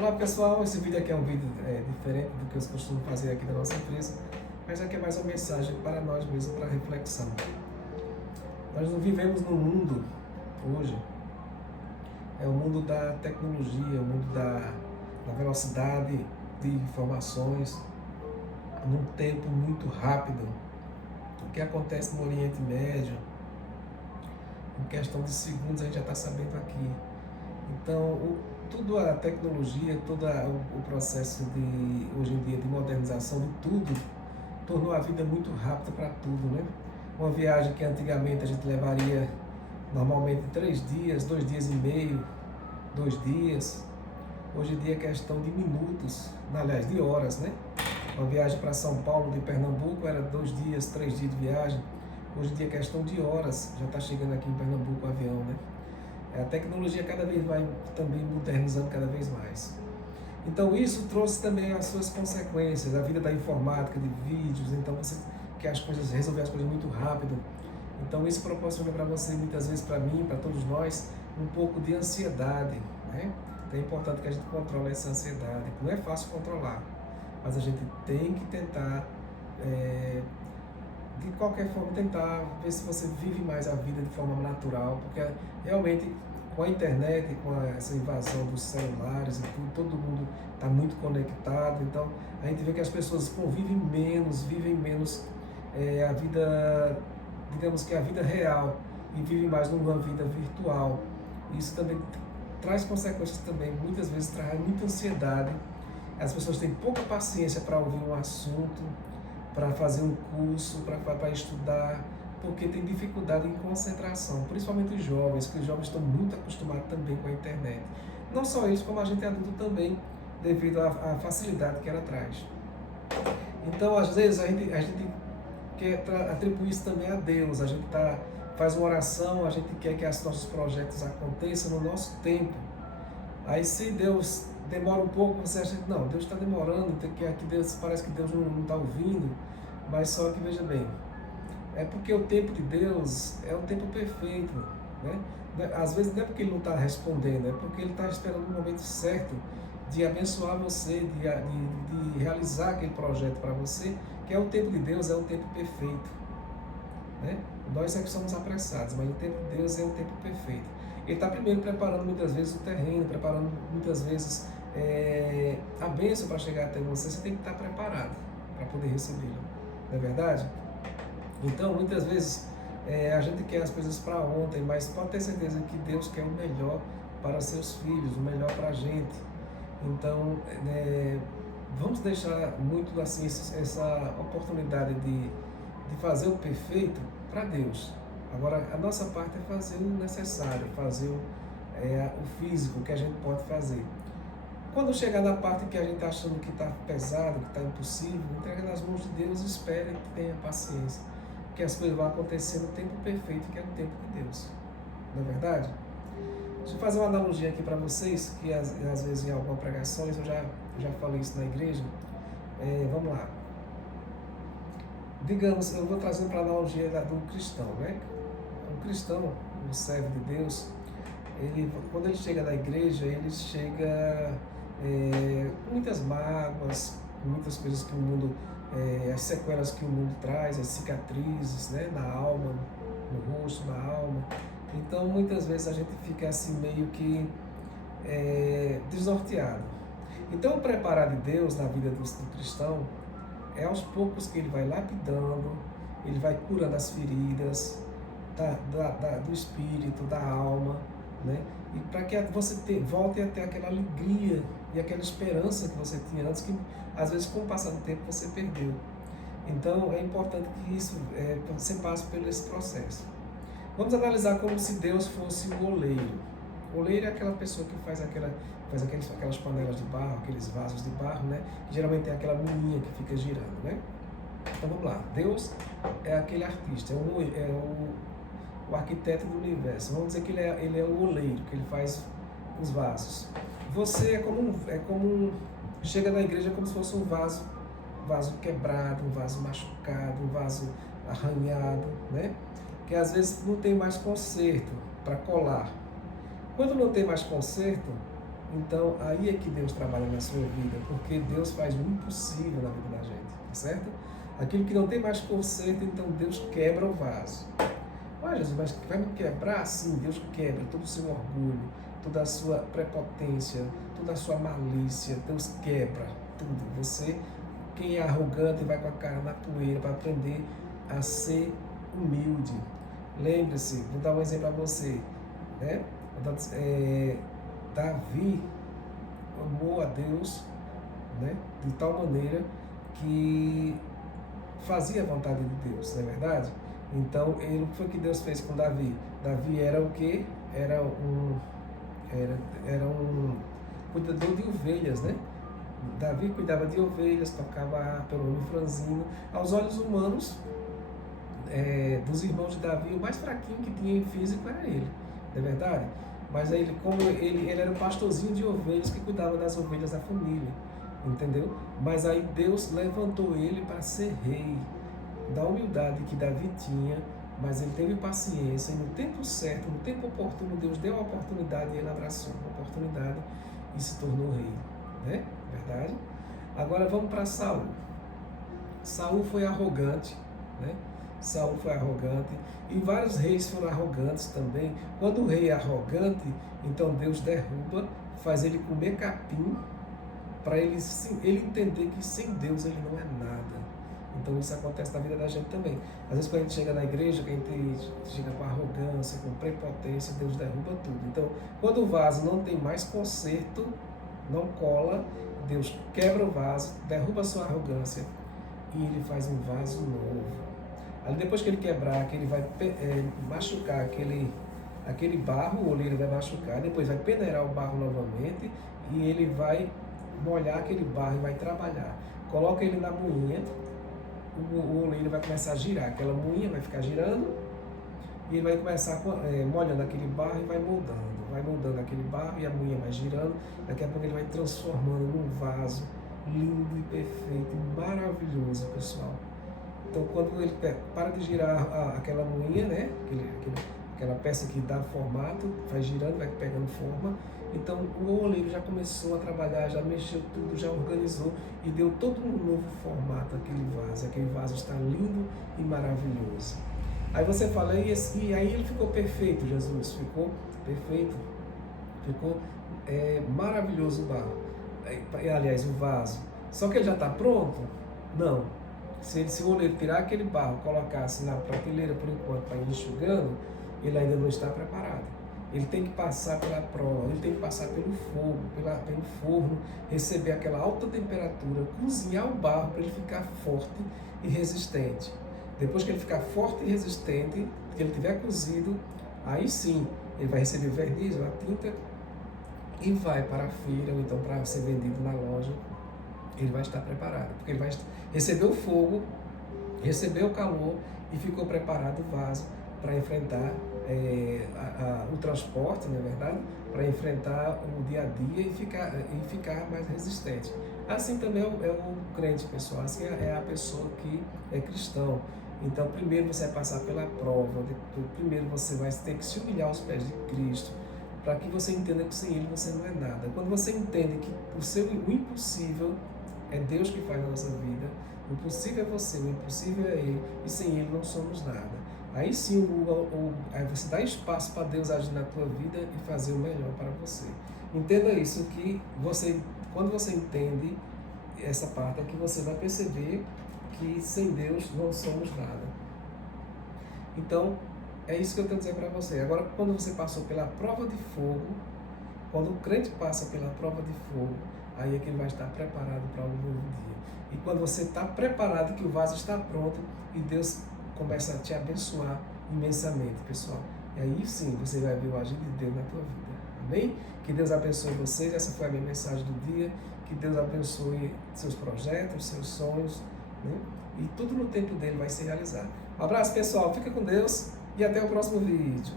Olá pessoal, esse vídeo aqui é um vídeo diferente do que eu costumo fazer aqui da nossa empresa, mas aqui é mais uma mensagem para nós mesmos, para reflexão. Nós não vivemos num mundo hoje, é o mundo da tecnologia, o mundo da velocidade de informações, num tempo muito rápido. O que acontece no Oriente Médio, em questão de segundos a gente já está sabendo aqui. Então, tudo a tecnologia, todo o processo de hoje em dia de modernização de tudo, tornou a vida muito rápida para tudo, né? Uma viagem que antigamente a gente levaria normalmente 3 dias, 2 dias e meio, 2 dias, hoje em dia é questão de minutos, aliás, de horas, né? Uma viagem para São Paulo de Pernambuco era 2 dias, 3 dias de viagem, hoje em dia é questão de horas, já está chegando aqui em Pernambuco o avião, né? A tecnologia cada vez vai também modernizando cada vez mais. Então isso trouxe também as suas consequências, a vida da informática, de vídeos, então você quer resolver as coisas muito rápido. Então isso proporciona para você, muitas vezes para mim, para todos nós, um pouco de ansiedade, né? Então é importante que a gente controle essa ansiedade. Não é fácil controlar, mas a gente tem que tentar, de qualquer forma, tentar ver se você vive mais a vida de forma natural, porque realmente com a internet, com essa invasão dos celulares e tudo, todo mundo está muito conectado, então a gente vê que as pessoas vivem menos a vida, digamos que a vida real, e vivem mais numa vida virtual. Isso também traz consequências também, muitas vezes traz muita ansiedade, as pessoas têm pouca paciência para ouvir um assunto, para fazer um curso, para estudar, porque tem dificuldade em concentração, principalmente os jovens, porque os jovens estão muito acostumados também com a internet. Não só isso, como a gente adulto também, devido à facilidade que ela traz. Então, às vezes, a gente quer atribuir isso também a Deus, a gente faz uma oração, a gente quer que os nossos projetos aconteçam no nosso tempo. Aí se Deus demora um pouco, você acha que não, Deus está demorando, parece que Deus não está ouvindo, mas só que veja bem, é porque o tempo de Deus é o tempo perfeito, né? Às vezes não é porque Ele não está respondendo, é porque Ele está esperando o momento certo de abençoar você, de realizar aquele projeto para você, que é o tempo de Deus, é o tempo perfeito, né? Nós é que somos apressados, mas o tempo de Deus é o tempo perfeito. Ele está primeiro preparando muitas vezes o terreno, preparando muitas vezes a bênção para chegar até você. Você tem que estar preparado para poder recebê-la, não é verdade? Então, muitas vezes a gente quer as coisas para ontem, mas pode ter certeza que Deus quer o melhor para seus filhos, o melhor para a gente. Então, vamos deixar muito assim essa oportunidade de fazer o perfeito para Deus. Agora, a nossa parte é fazer o necessário, fazer o físico que a gente pode fazer. Quando chegar na parte que a gente está achando que está pesado, que está impossível, entrega nas mãos de Deus e espere que tenha paciência, que as coisas vão acontecer no tempo perfeito, que é o tempo de Deus. Não é verdade? Deixa eu fazer uma analogia aqui para vocês, que às vezes em algumas pregações eu já falei isso na igreja. Vamos lá. Digamos, eu vou trazendo para a analogia do cristão, né? O cristão, o servo de Deus, quando ele chega na igreja, ele chega com muitas mágoas, com muitas coisas que o mundo, as sequelas que o mundo traz, as cicatrizes, né, na alma, no rosto, na alma. Então, muitas vezes a gente fica assim meio que desnorteado. Então, o preparar de Deus na vida do cristão é aos poucos que ele vai lapidando, ele vai curando as feridas do espírito, da alma, né? E para que você volte a ter aquela alegria e aquela esperança que você tinha antes, que às vezes com o passar do tempo você perdeu. Então é importante que você passe por esse processo. Vamos analisar como se Deus fosse o oleiro. O oleiro é aquela pessoa que faz aquelas panelas de barro, aqueles vasos de barro, né? Que geralmente tem aquela moinha que fica girando, né? Então vamos lá. Deus é aquele artista, o arquiteto do universo. Vamos dizer que ele é o oleiro, que ele faz os vasos. Você chega na igreja como se fosse um vaso quebrado, um vaso machucado, um vaso arranhado, né? Que às vezes não tem mais conserto para colar. Quando não tem mais conserto, Então, aí é que Deus trabalha na sua vida, porque Deus faz o impossível na vida da gente, tá certo? Aquilo que não tem mais conserto, então Deus quebra o vaso. Ah, Jesus, mas vai me quebrar? Sim, Deus quebra todo o seu orgulho, toda a sua prepotência, toda a sua malícia. Deus quebra tudo. Você, quem é arrogante, vai com a cara na poeira para aprender a ser humilde. Lembre-se, vou dar um exemplo a você, né? Davi amou a Deus, né, de tal maneira que fazia a vontade de Deus, não é verdade? Então, o que foi que Deus fez com Davi? Davi era o quê? Era um cuidador de ovelhas, né? Davi cuidava de ovelhas, tocava pelo nome franzino. Aos olhos humanos, dos irmãos de Davi, o mais fraquinho que tinha em físico era ele, não é verdade? Mas ele, como ele era um pastorzinho de ovelhas que cuidava das ovelhas da família, entendeu? Mas aí Deus levantou ele para ser rei, da humildade que Davi tinha, mas ele teve paciência e no tempo certo, no tempo oportuno, Deus deu a oportunidade e ele abraçou a oportunidade e se tornou rei, né? Verdade? Agora vamos para Saul. Saul foi arrogante, né? Saul foi arrogante e vários reis foram arrogantes também. Quando o rei é arrogante, então Deus derruba, faz ele comer capim para ele entender que sem Deus ele não é nada. Então isso acontece na vida da gente também. Às vezes quando a gente chega na igreja, que a gente chega com arrogância, com prepotência, Deus derruba tudo. Então quando o vaso não tem mais conserto, não cola, Deus quebra o vaso, derruba a sua arrogância e ele faz um vaso novo. Aí depois que ele quebrar, que ele vai machucar aquele barro, o oleiro vai machucar, depois vai peneirar o barro novamente e ele vai molhar aquele barro e vai trabalhar. Coloca ele na moinha, o oleiro vai começar a girar, aquela moinha vai ficar girando e ele vai começar molhando aquele barro e vai moldando aquele barro e a moinha vai girando, daqui a pouco ele vai transformando num vaso lindo e perfeito, maravilhoso, pessoal. Então, quando ele para de girar aquela moinha, né? Aquela peça que dá formato, vai girando, vai pegando forma. Então, o oleiro já começou a trabalhar, já mexeu tudo, já organizou e deu todo um novo formato àquele vaso. Aquele vaso está lindo e maravilhoso. Aí você fala, e aí ele ficou perfeito, Jesus? Ficou perfeito. Ficou maravilhoso o barro. Aliás, o vaso. Só que ele já está pronto? Não. Se o oleiro tirar aquele barro, colocasse na prateleira por enquanto para ir enxugando, ele ainda não está preparado. Ele tem que passar pela prova, ele tem que passar pelo fogo, pelo forno, receber aquela alta temperatura, cozinhar o barro para ele ficar forte e resistente. Depois que ele ficar forte e resistente, que ele tiver cozido, aí sim ele vai receber o verniz, a tinta e vai para a feira ou então para ser vendido na loja. Ele vai estar preparado, porque ele vai receber o fogo, receber o calor e ficou preparado o vaso para enfrentar o transporte, não é verdade? Para enfrentar o dia a dia e ficar mais resistente. Assim também é o crente, pessoal, assim é a pessoa que é cristão. Então, primeiro você vai passar pela prova, primeiro você vai ter que se humilhar aos pés de Cristo, para que você entenda que sem Ele você não é nada. Quando você entende que o impossível é Deus que faz na nossa vida, o impossível é você, o impossível é Ele, e sem Ele não somos nada. Aí sim aí você dá espaço para Deus agir na tua vida e fazer o melhor para você. Entenda isso, que quando você entende essa parte, é que você vai perceber que sem Deus não somos nada. Então, é isso que eu tenho a dizer para você. Agora, quando você passou pela prova de fogo, quando o crente passa pela prova de fogo, aí é que ele vai estar preparado para um novo dia. E quando você está preparado, que o vaso está pronto, e Deus começa a te abençoar imensamente, pessoal. E aí sim, você vai ver o agir de Deus na tua vida. Amém? Que Deus abençoe vocês. Essa foi a minha mensagem do dia. Que Deus abençoe seus projetos, seus sonhos, né? E tudo no tempo dele vai se realizar. Um abraço, pessoal. Fica com Deus e até o próximo vídeo.